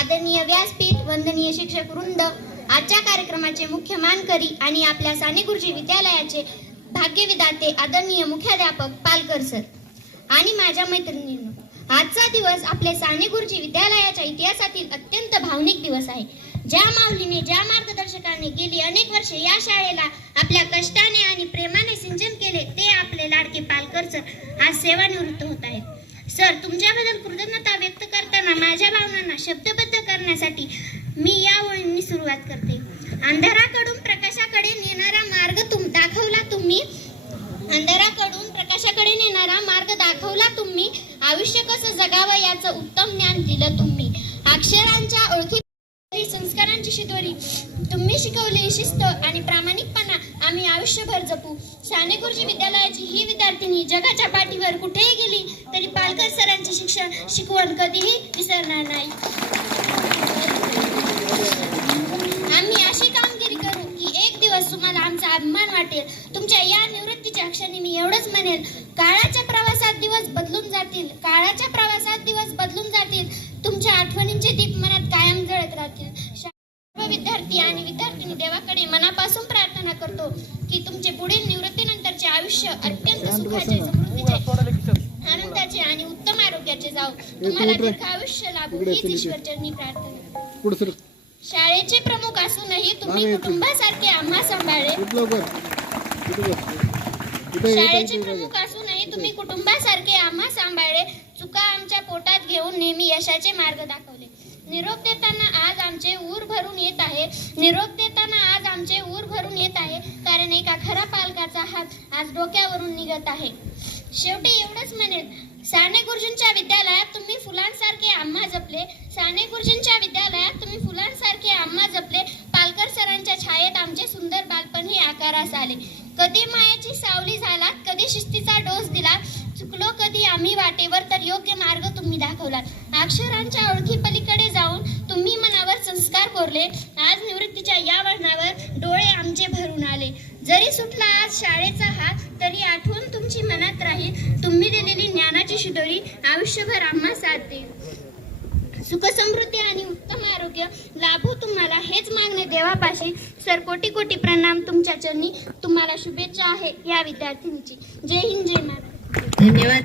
आदरणीय व्यासपीठ, वंदनीय शिक्षक वृंद, आजच्या कार्यक्रमाचे मुख्य मानकरी आणि आपल्या साने गुरुजी विद्यालयाचे भाग्यविधाते आदरणीय मुख्याध्यापक पालकर सर आणि माझ्या मैत्रिणींनो, आजचा दिवस आपले साने गुरुजी विद्यालयाच्या इतिहासातील अत्यंत भावनिक दिवस आहे. ज्या माऊलीने, ज्या मार्गदर्शकाने गेली अनेक वर्षे या शाळेला आपल्या कष्टाने आणि प्रेमाने सिंचन केले, ते आपले लाडके पालकर सर आज सेवानिवृत्त होत आहेत. सर, तुमच्याबद्दल कृतज्ञता व्यक्त करताना माझ्या भावनांना शब्दबद्ध करण्यासाठी मी या ओळींनी सुरुवात करते. अंधाराकडून प्रकाशाकडे नेणारा मार्ग दाखवला तुम्ही. अंधाराकडून प्रकाशाकडे नेणारा मार्ग दाखवला तुम्ही. आयुष्य कसं जगावं याचं उत्तम ज्ञान दिलं तुम्ही. अक्षरांच्या ओळखी, संस्कारांची शिदोरी तुम्ही शिकवली. शिस्त आणि प्रामाणिकपणा आम्ही आयुष्यभर जपू. साने गुरुजी विद्यालयाची ही विद्यार्थिनी जगाच्या पाठीवर कुठेही गेली तरी पालकर सरांची शिकवण कधीही विसरणार नाही. आम्ही अशी कामगिरी करू की एक दिवस तुम्हाला आमचा अभिमान वाटेल. तुमच्या या निवृत्तीच्या क्षणी मी एवढंच म्हणेल, काळाच्या प्रवासात दिवस बदलून जातील. काळाच्या प्रवासात दिवस बदलून जातील. तुमच्या आठवणींचे दीप मनात कायम जळत राहतील. सर्व विद्यार्थी आणि विद्यार्थिनी देवाकडे मनापासून प्रार्थना करतो की तुमचे पुढील निवृत्तीनंतरचे आयुष्य अत्यंत सुखाचे, समृद्धीचे, आनंदाचे आणि उत्तम आरोग्याचे जावो. तुम्हाला दीर्घायुष्य लाभो हीच ईश्वरचरणी प्रार्थना. शाळेचे प्रमुख असूनही तुम्ही कुटुंबासारखे आम्हा सांभाळले. शाळेचे प्रमुख असूनही तुम्ही कुटुंबासारखे आम्हा सांभाळले. चुका आमच्या पोटात घेऊन नेहमी यशाचे मार्ग दाखवले. निरोप देताना आज आमचे ऊर भरून येत आहे. निरोप देताना आज आमचे ऊर भरून येत आहे, कारण एका खरा पालकाचा हात आज डोक्यावरून निघत आहे. शेवटी एवढंच म्हणेल, साने गुरुजींच्या विद्यालयात तुम्ही फुलांसारखे आम्हा जपले. साने गुरुजींच्या विद्यालयात तुम्ही फुलांसारखे आम्हा जपले. पालकर सरांच्या छायेत आमचे सुंदर बालपण हे आकारास आले. कधी मायेची सावली झाला, कधी शिस्तीचा डोस दिला. चुकलो कधी आम्ही वाटेवर तर योग्य मार्ग तुम्ही दाखवला. अक्षरांच्या ओळखी पलीकडे जाऊन तुम्ही मनावर संस्कार कोरले. आज निवृत्तीच्या या वळणावर डोळे आमचे भरून आले. जरी सुटला आज शाळेचा हात, तरी आठवण तुमची मनात राहील. तुम्ही दिलेली ज्ञानाची शिदोरी आयुष्यभर आम्हा साथ देईल. सुख, समृद्धी आणि उत्तम आरोग्य लाभो तुम्हाला हेच मागणे देवापाशी. सर, कोटी कोटी प्रणाम तुमच्या चरणी. तुम्हाला शुभेच्छा आहे या विद्यार्थिनीची. जय हिंद, जय महाराष्ट्र. धन्यवाद.